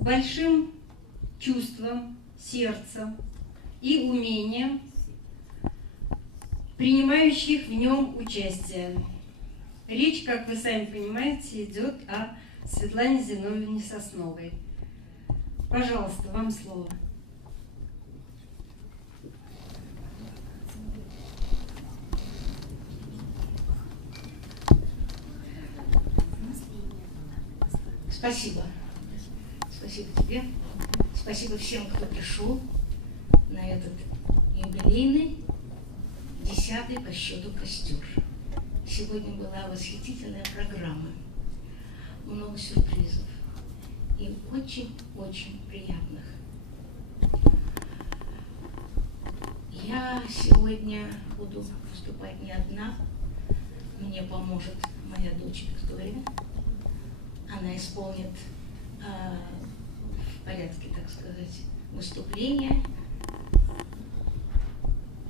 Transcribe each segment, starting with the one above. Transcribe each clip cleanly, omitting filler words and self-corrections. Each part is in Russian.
большим чувством, сердцем и умением принимающих в нем участие. Речь, как вы сами понимаете, идет о Светлане Зиновьевне Сосновой. Пожалуйста, вам слово. Спасибо. Спасибо тебе. Спасибо всем, кто пришел на этот юбилейный 10-й по счету костер. Сегодня была восхитительная программа, много сюрпризов и очень-очень приятных. Я сегодня буду выступать не одна, мне поможет моя дочь Виктория. Она исполнит в порядке, так сказать, выступления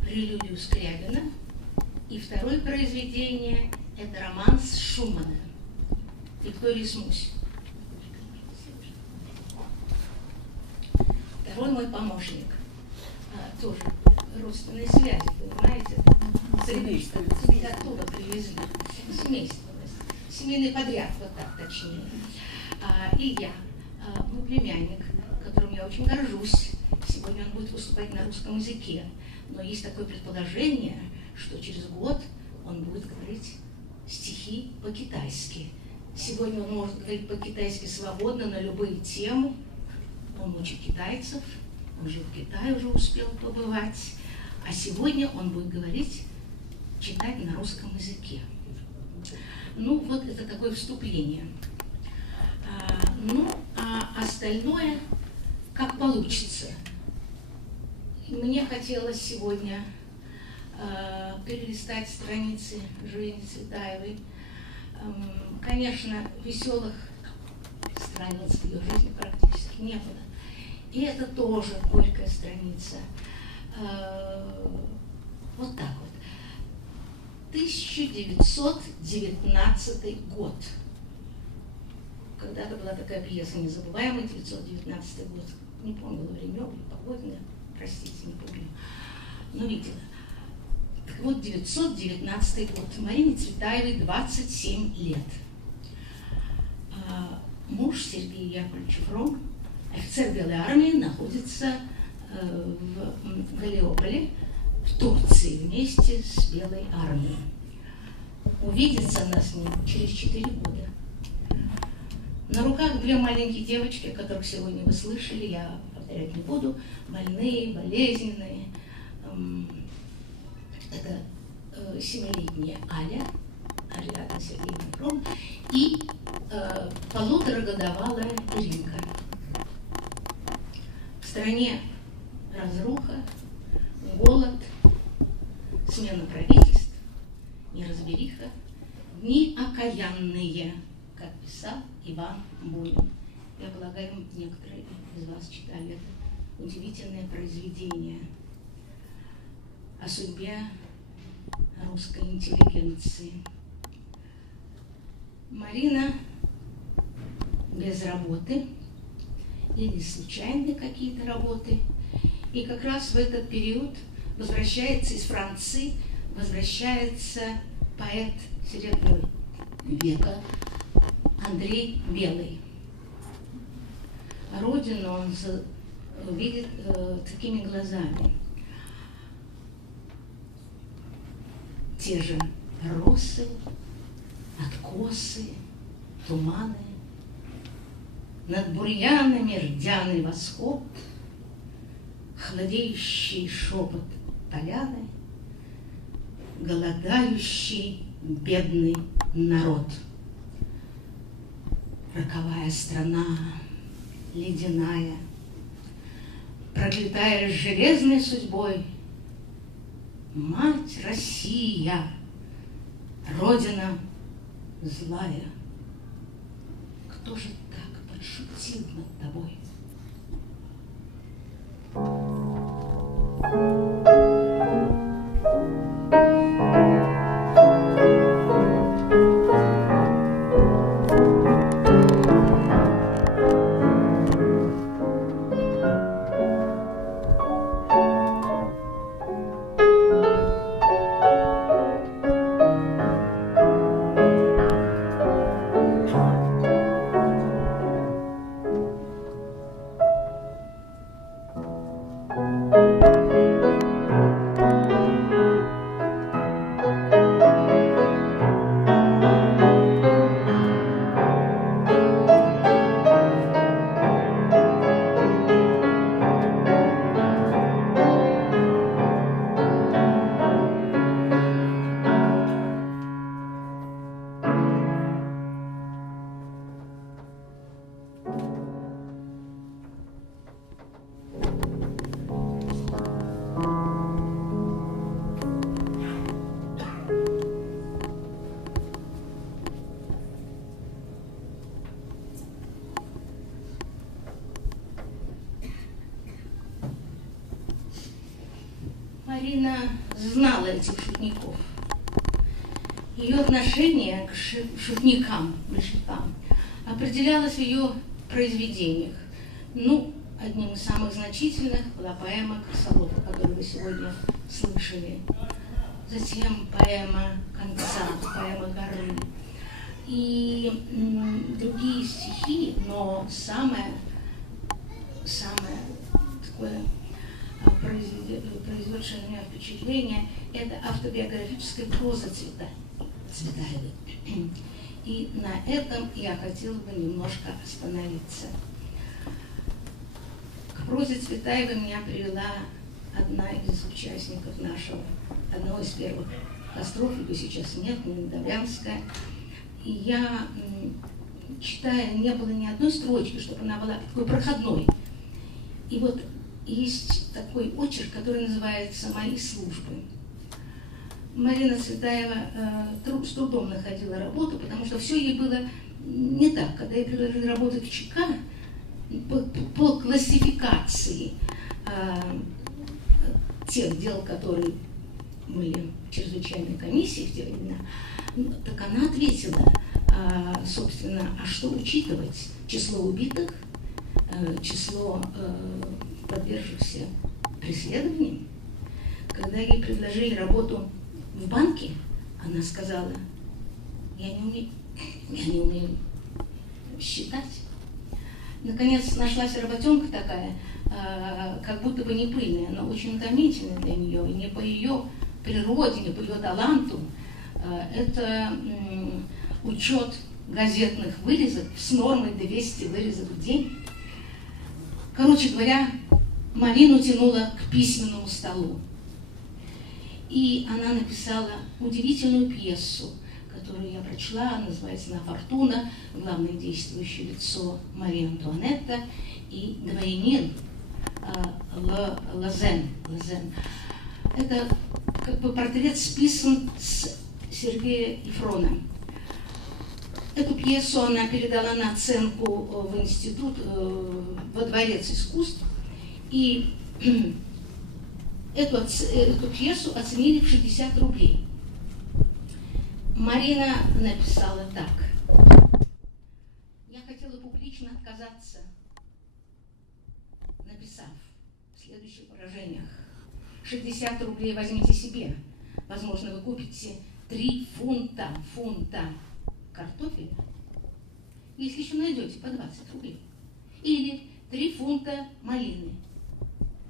прелюдию Скрябина. И второе произведение – это романс Шумана «Виктория Смусь». Второй мой помощник, тоже родственные связи, понимаете? Оттуда привезли, семейство, семейный подряд, вот так точнее. И я, мой племянник, которым я очень горжусь, сегодня он будет выступать на русском языке, но есть такое предположение, что через год он будет говорить стихи по-китайски. Сегодня он может говорить по-китайски свободно на любые темы. Он учит китайцев, он жил в Китае, уже успел побывать. А сегодня он будет говорить, читать на русском языке. Ну, вот это такое вступление. А остальное как получится. Мне хотелось сегодня перелистать страницы Жени Цветаевой. Конечно, веселых страниц в ее жизни практически не было. И это тоже горькая страница. Вот так вот. 1919 год. Когда-то была такая пьеса «Незабываемый», 1919 год. Не помню, времен или погодные, простите, не помню. Но видела. Так вот, 1919 год. Марине Цветаевой 27 лет. Муж Сергей Яковлевич Фром, офицер Белой армии, находится в Галиополе, в Турции, вместе с Белой армией. Увидится она с ним через 4 года. На руках 2 маленькие девочки, о которых сегодня вы слышали, я повторять не буду, больные, болезненные. Это 7-летняя Аля, Ариадна Сергеевна Фром, и 1,5-годовалая Иринка. В стране разруха, голод, смена правительств, неразбериха, дни окаянные, как писал Иван Бунин. Я полагаю, некоторые из вас читали это удивительное произведение о судьбе русской интеллигенции. Марина без работы или случайные какие-то работы. И как раз в этот период возвращается из Франции, возвращается поэт Серебряного века Андрей Белый. Родину он видит такими глазами. Те же росы, откосы, туманы, над бурьянами рдяный восход, хладеющий шепот поляны, голодающий бедный народ. Роковая страна, ледяная, проклятая железной судьбой, мать Россия, родина злая, кто же так подшутил над тобой? Марина знала этих шутников. Ее отношение к шутникам, большевикам, определялось в ее произведениях. Ну, одним из самых значительных была поэма «Крысолов», которую вы сегодня слышали. Затем поэма «Конца», поэма «Горы». И другие стихи, но самое такое произведшее на меня впечатление – это автобиографическая проза Цветаевой. И на этом я хотела бы немножко остановиться. К прозе Цветаевой меня привела одна из участников одного из первых костров, ее сейчас нет, Нина Добрянская. И я, читая, не было ни одной строчки, чтобы она была такой проходной. И вот есть такой очерк, который называется «Мои службы». Марина Цветаева с трудом находила работу, потому что все ей было не так. Когда ей предложили работать в ЧК, по классификации тех дел, которые были в чрезвычайной комиссии в те времена, так она ответила, собственно, а что учитывать? Число убитых, число подвергшихся преследованиям. Когда ей предложили работу в банке, она сказала, я не умею считать. Наконец нашлась работенка такая, как будто бы не пыльная, но очень утомительная для нее, и не по ее природе, не по ее таланту. Это учет газетных вырезок с нормой 200 вырезок в день. Короче говоря, Марину тянуло к письменному столу. И она написала удивительную пьесу, которую я прочла, называется «На Фортуна», главное действующее лицо Мария Антуанетта и дворянин Лазен. Это как бы портрет списан с Сергея Ефрона. Эту пьесу она передала на оценку в институт, во Дворец искусств, и эту пьесу оценили в 60 рублей. Марина написала так. Я хотела публично отказаться, написав в следующих выражениях. 60 рублей возьмите себе. Возможно, вы купите 3 фунта картофеля, если еще найдете по 20 рублей. Или 3 фунта малины.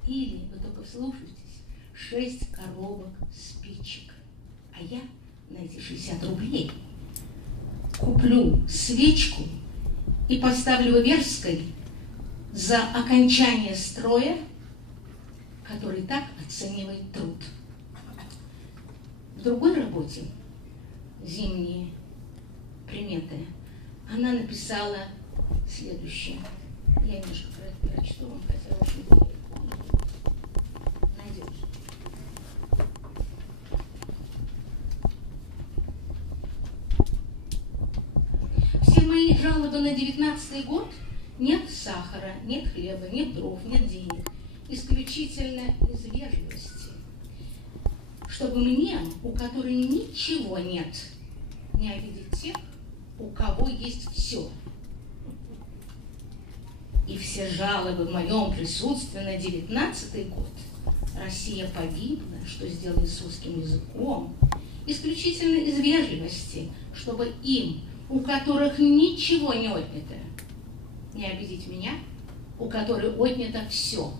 Или, вы только вслушайтесь, 6 коробок спичек. А я на эти 60 рублей куплю свечку и поставлю в Иверской за окончание строя, который так оценивает труд. В другой работе «Зимние приметы» она написала следующее. Я немножко прочту вам, хотя очень найдете. Все мои жалобы на 19-й год: нет сахара, нет хлеба, нет дров, нет денег. Исключительно из вежливости, чтобы мне, у которой ничего нет, не обидеть тех, у кого есть все. И все жалобы в моем присутствии на 19-й год. Россия погибла, что сделали с русским языком, исключительно из вежливости, чтобы им, у которых ничего не отнято, не обидеть меня, у которой отнято все.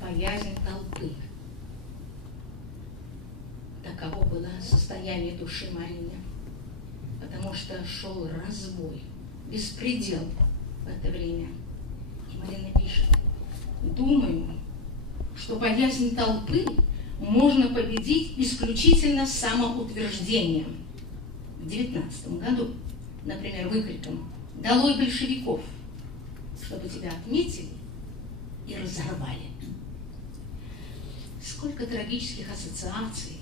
Боязнь толпы. Таково было состояние души Марины, потому что шел разбой, беспредел в это время. И Марина пишет: думаю, что боязнь толпы можно победить исключительно самоутверждением. В 19 году, например, выкриком «Долой большевиков!», чтобы тебя отметили и разорвали. Сколько трагических ассоциаций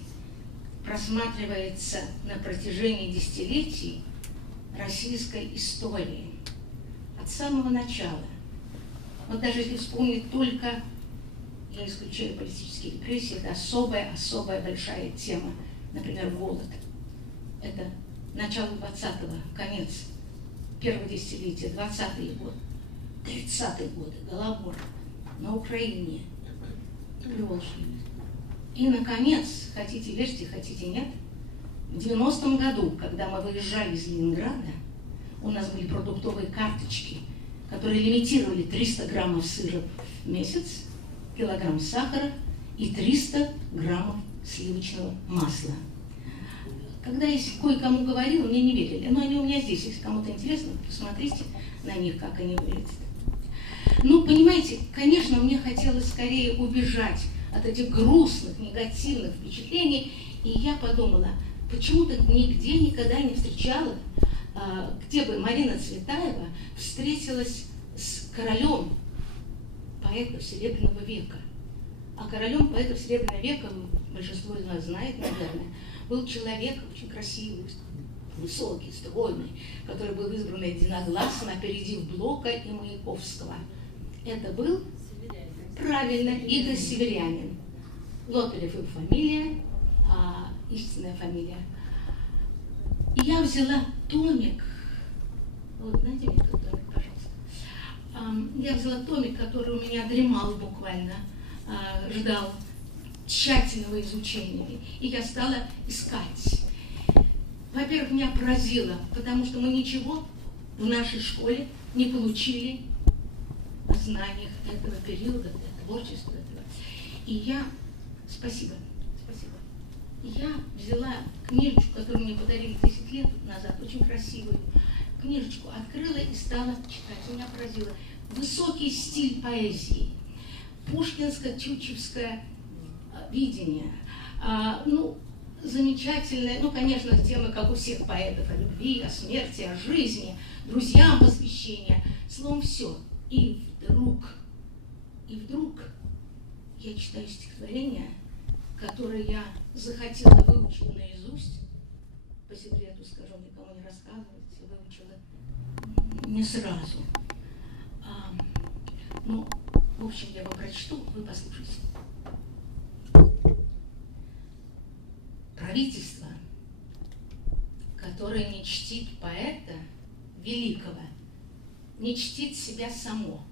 просматривается на протяжении десятилетий российской истории. От самого начала. Вот даже если вспомнить только я исключаю политические репрессии, это особая большая тема. Например, голод. Это начало 20-го, конец первого десятилетия, 20-е годы, 30-е годы, Голобор на Украине, Приволжье. И, наконец, хотите верьте, хотите нет, в 90-м году, когда мы выезжали из Ленинграда, у нас были продуктовые карточки, которые лимитировали 300 граммов сыра в месяц, килограмм сахара и 300 граммов сливочного масла. Когда я кое-кому говорила, мне не верили. Но они у меня здесь, если кому-то интересно, посмотрите на них, как они выглядят. Ну, понимаете, конечно, мне хотелось скорее убежать от этих грустных, негативных впечатлений, и я подумала, почему-то нигде никогда не встречала, где бы Марина Цветаева встретилась с королем поэтов Серебряного века. А королем поэтов Серебряного века, большинство из нас знает, наверное, был человек очень красивый, высокий, стройный, который был избран единогласно, опередив Блока и Маяковского. Это был, правильно, Игорь Северянин. Лотарев его фамилия, истинная фамилия. И я взяла томик, вот, найди мне этот томик, пожалуйста. Я взяла томик, который у меня дремал буквально, ждал тщательного изучения. И я стала искать. Во-первых, меня поразило, потому что мы ничего в нашей школе не получили о знаниях этого периода, творчества этого. И я... Спасибо. Я взяла книжечку, которую мне подарили 10 лет назад, очень красивую книжечку, открыла и стала читать. Меня поразило. Высокий стиль поэзии, пушкинско-тютчевское видение, замечательные, конечно, темы, как у всех поэтов, о любви, о смерти, о жизни, друзьям посвящения, словом, все. И вдруг я читаю стихотворение, которое я захотела выучить наизусть, по секрету скажу, никому не рассказывать, выучила не сразу. В общем, я вам прочту, вы послушайте. Правительство, которое не чтит поэта великого, не чтит себя само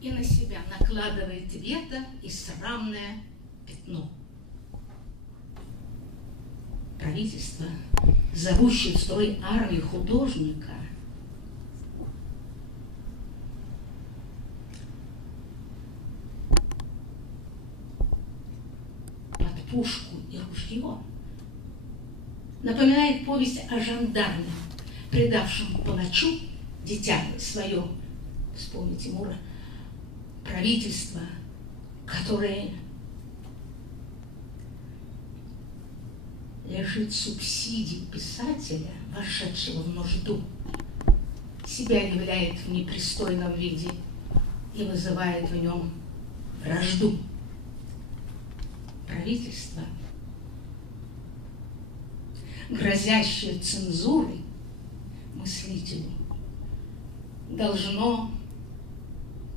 и на себя накладывает вето и срамное пятно. Правительство, зовущее в строй армии художника, под пушку и ружье, напоминает повесть о жандарме, предавшем палачу дитя свое, вспомните Мура, правительство, которое лишит субсидий писателя, вошедшего в нужду, себя являет в непристойном виде и вызывает в нем вражду. Правительство, грозящее цензурой мыслителю, должно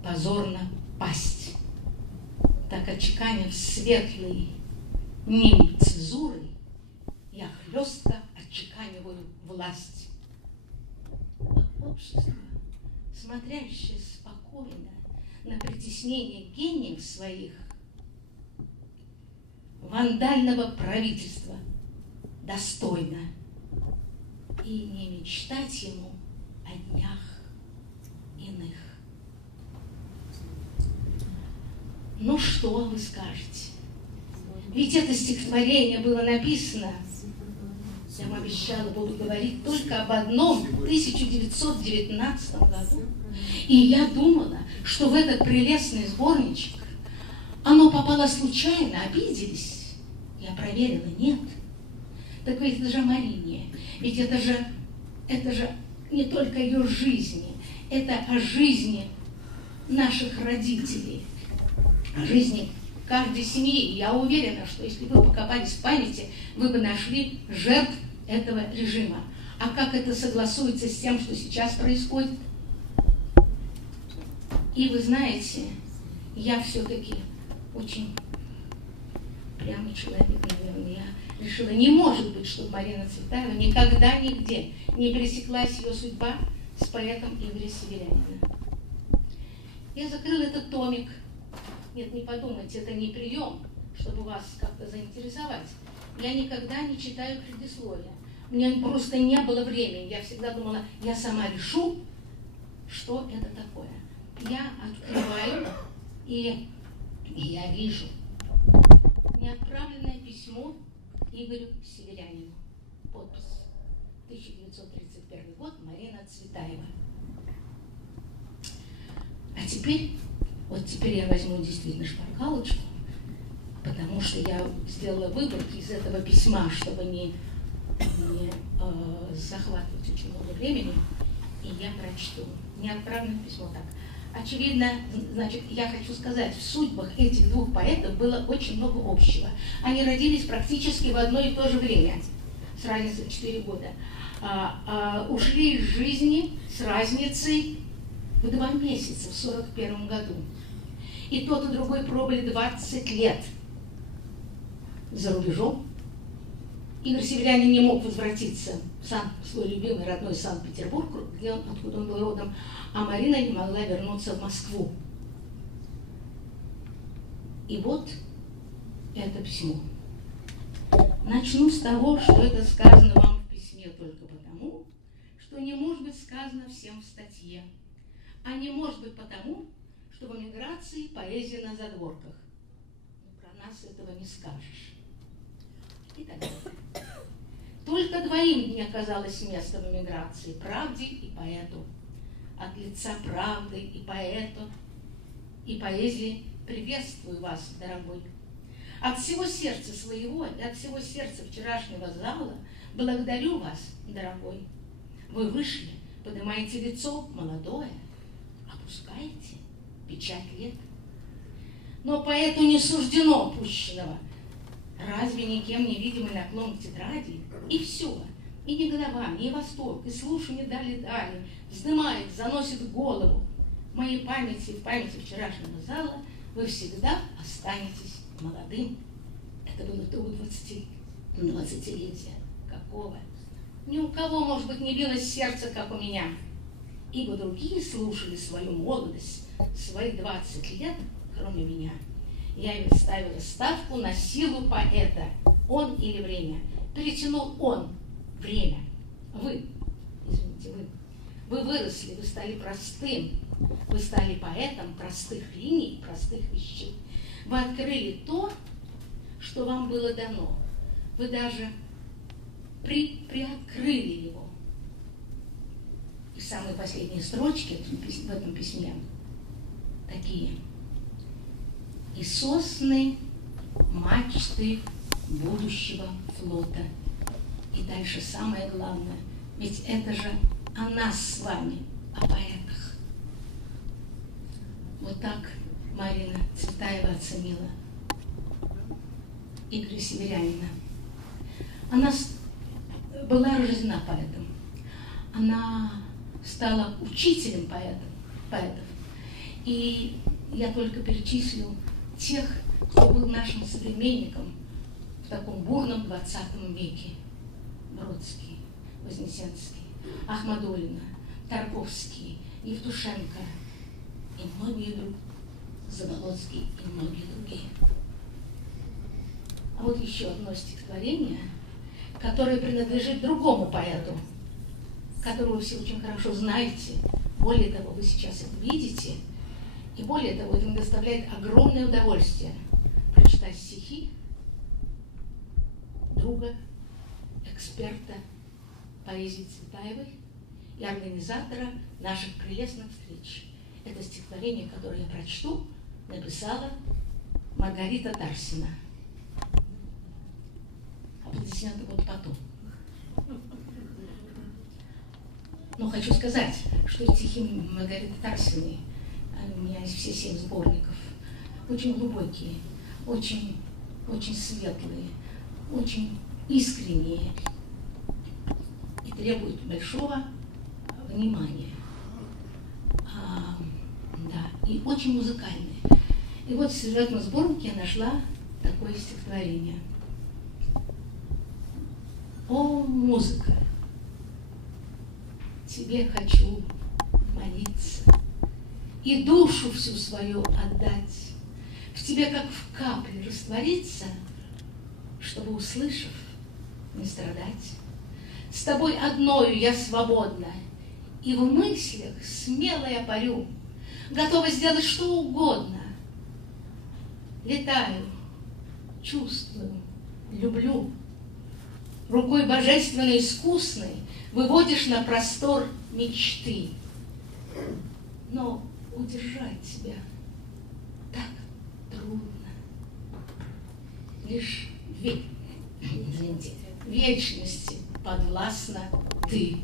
позорно пасть, так отчеканив светлый нимб цензуры, я хлестко отчеканиваю власть. Общество, смотрящее спокойно на притеснение гениев своих, вандального правительства, достойно и не мечтать ему о днях иных. Ну что вы скажете? Ведь это стихотворение было написано, я вам обещала, буду говорить только об одном, в 1919 году. И я думала, что в этот прелестный сборничек оно попало случайно, обиделись. Я проверила, нет. Так ведь это же о Марине, ведь это же не только ее жизни, это о жизни наших родителей, о жизни каждой семьи. И я уверена, что если бы вы покопались в памяти, вы бы нашли жертв этого режима. А как это согласуется с тем, что сейчас происходит? И вы знаете, я все-таки очень прямый человек, наверное. Я решила, не может быть, чтобы Марина Цветаева никогда нигде не пересеклась ее судьба с поэтом Игоря Северянина. Я закрыла этот томик. Нет, не подумайте, это не прием, чтобы вас как-то заинтересовать. Я никогда не читаю предисловия. У меня просто не было времени. Я всегда думала, я сама решу, что это такое. Я открываю, и я вижу неотправленное письмо Игорю Северянину. Подпись. 1931 год. Марина Цветаева. А теперь, вот теперь я возьму действительно шпаргалочку, потому что я сделала выборки из этого письма, чтобы не захватывать очень много времени, и я прочту. Неотправленное письмо так. Очевидно, значит, я хочу сказать, в судьбах этих двух поэтов было очень много общего. Они родились практически в одно и то же время, с разницей в 4 года. Ушли из жизни с разницей в 2 месяца в 1941 году. И тот, и другой пробыли 20 лет за рубежом. Игорь Северянин не мог возвратиться в свой любимый родной Санкт-Петербург, откуда он был родом, а Марина не могла вернуться в Москву. И вот это письмо. Начну с того, что это сказано вам в письме только потому, что не может быть сказано всем в статье, а не может быть потому, что в эмиграции поэзия на задворках. Про нас этого не скажешь. И так далее. Только двоим не оказалось места в эмиграции – правде и поэту. От лица правды и поэту и поэзии приветствую вас, дорогой. От всего сердца своего и от всего сердца вчерашнего зала благодарю вас, дорогой. Вы вышли, поднимаете лицо молодое, опускаете печать лет. Но поэту не суждено опущенного. Разве никем не видимый наклон к тетради? И все, и не голова, и восторг, и слушание дали, вздымает, заносит голову. В моей памяти, в памяти вчерашнего зала вы всегда останетесь молодым. Это было до 20-летия. Какого? Ни у кого, может быть, не билось сердце, как у меня. Ибо другие слушали свою молодость, свои 20 лет, кроме меня. Я ведь ставила ставку на силу поэта. Он или время. Перетянул он время. Вы, извините, вы выросли, вы стали простым. Вы стали поэтом простых линий, простых вещей. Вы открыли то, что вам было дано. Вы даже приоткрыли его. И самые последние строчки в этом письме такие. И сосны, мачты будущего флота. И дальше самое главное, ведь это же о нас с вами, о поэтах. Вот так Марина Цветаева оценила Игоря Северянина. Она была рождена поэтом. Она стала учителем поэтов. И я только перечислю тех, кто был нашим современником в таком бурном 20 веке. Бродский, Вознесенский, Ахмадуллина, Тарковский, Евтушенко и многие другие, Заболоцкий и многие другие. А вот еще одно стихотворение, которое принадлежит другому поэту, которого вы все очень хорошо знаете. Более того, вы сейчас это видите. И более того, это мне доставляет огромное удовольствие прочитать стихи друга, эксперта поэзии Цветаевой и организатора наших прелестных встреч. Это стихотворение, которое я прочту, написала Маргарита Тарсина. Аплодисменты будут потом. Но хочу сказать, что стихи Маргариты Тарсиной, у меня есть все 7 сборников, очень глубокие, очень, очень светлые, очень искренние и требуют большого внимания. Да, и очень музыкальные. И вот в сюжетном сборнике я нашла такое стихотворение. О, музыка, тебе хочу молиться и душу всю свою отдать, в тебе, как в капле, раствориться, чтобы, услышав, не страдать. С тобой одною я свободна, и в мыслях смело я парю, готова сделать что угодно. Летаю, чувствую, люблю. Рукой божественной искусной выводишь на простор мечты. Но удержать тебя так трудно. Лишь вечности подвластна ты.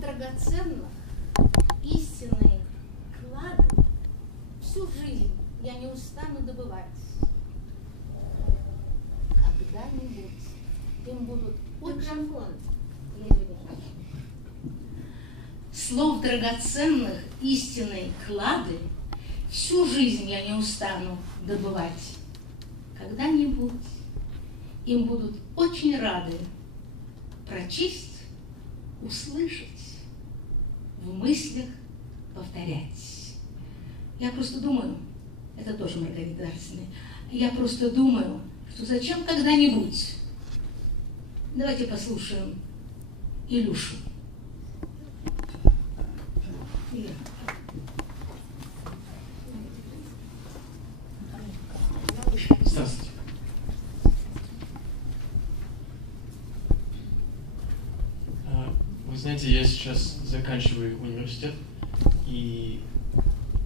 Драгоценных, истинные клады всю жизнь я не устану добывать. Когда-нибудь им будут очень... Слов драгоценных, истинные клады всю жизнь я не устану добывать. Когда-нибудь им будут очень рады прочесть, услышать, в мыслях повторять. Я просто думаю, это тоже Маргарита Дарсиной, я просто думаю, что зачем когда-нибудь, давайте послушаем Илюшу. Здравствуйте. Вы знаете, я сейчас заканчиваю университет, и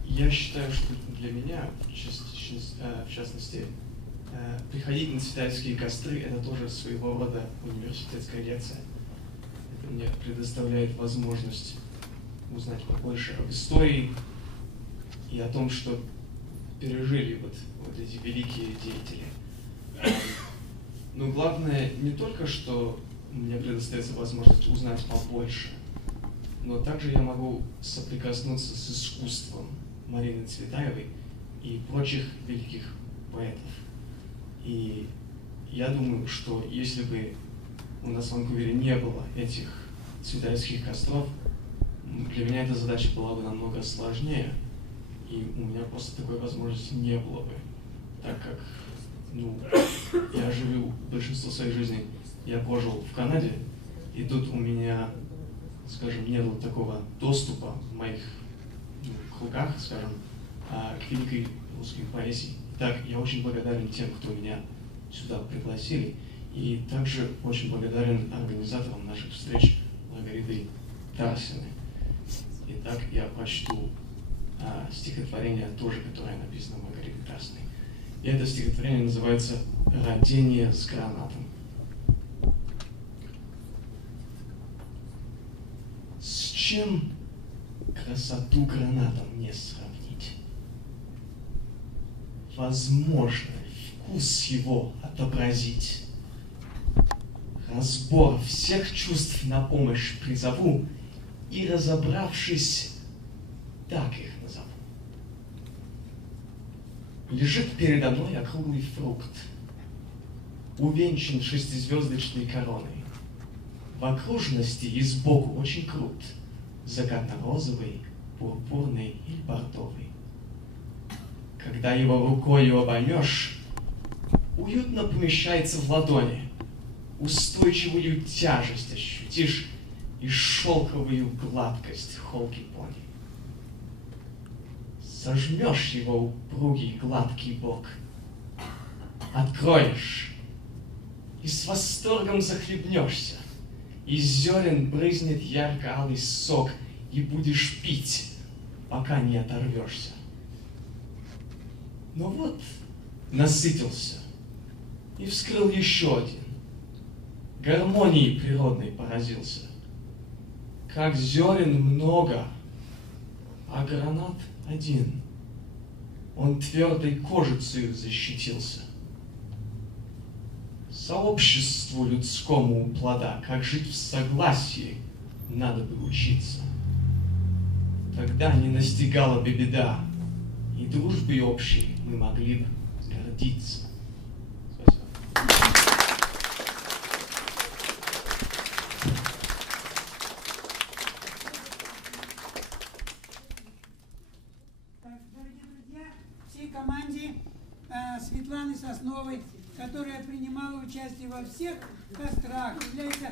я считаю, что для меня, в частности, приходить на цветаевские костры – это тоже своего рода университетская лекция. Это мне предоставляет возможность узнать побольше об истории и о том, что пережили вот эти великие деятели. Но главное не только, что мне предоставится возможность узнать побольше, но также я могу соприкоснуться с искусством Марины Цветаевой и прочих великих поэтов. И я думаю, что если бы у нас в Ванкувере не было этих цветаевских костров, для меня эта задача была бы намного сложнее, и у меня просто такой возможности не было бы, так как я живу большинство своей жизни, я прожил в Канаде, и тут у меня, скажем, не было такого доступа в моих руках, скажем, к великой русской поэзии. Так, я очень благодарен тем, кто меня сюда пригласили, и также очень благодарен организаторам наших встреч Маргариты Тарасиной. Итак, я прочту стихотворение тоже, которое написано Маргаритой Тарасиной. И это стихотворение называется «Родение с гранатом». С чем красоту гранатом не сравнить? Возможно вкус его отобразить. Разбор всех чувств на помощь призову, и, разобравшись, так их назову. Лежит передо мной округлый фрукт, увенчан 6-звездочной короной. В окружности и сбоку очень крут, закатно-розовый, пурпурный или бордовый. Когда его рукою обоймешь, уютно помещается в ладони, устойчивую тяжесть ощутишь и шелковую гладкость холки пони. Сожмешь его упругий гладкий бок, откроешь и с восторгом захлебнешься, из зерен брызнет ярко-алый сок, и будешь пить, пока не оторвешься. Но вот насытился и вскрыл еще один, гармонией природной поразился. Как зерен много, а гранат один. Он твердой кожицею защитился. Сообществу людскому у плода, как жить в согласии, надо бы учиться. Тогда не настигала бы беда, и дружбой общей мы могли бы гордиться. Спасибо. Команде Светланы Сосновой, которая принимала участие во всех кострах, является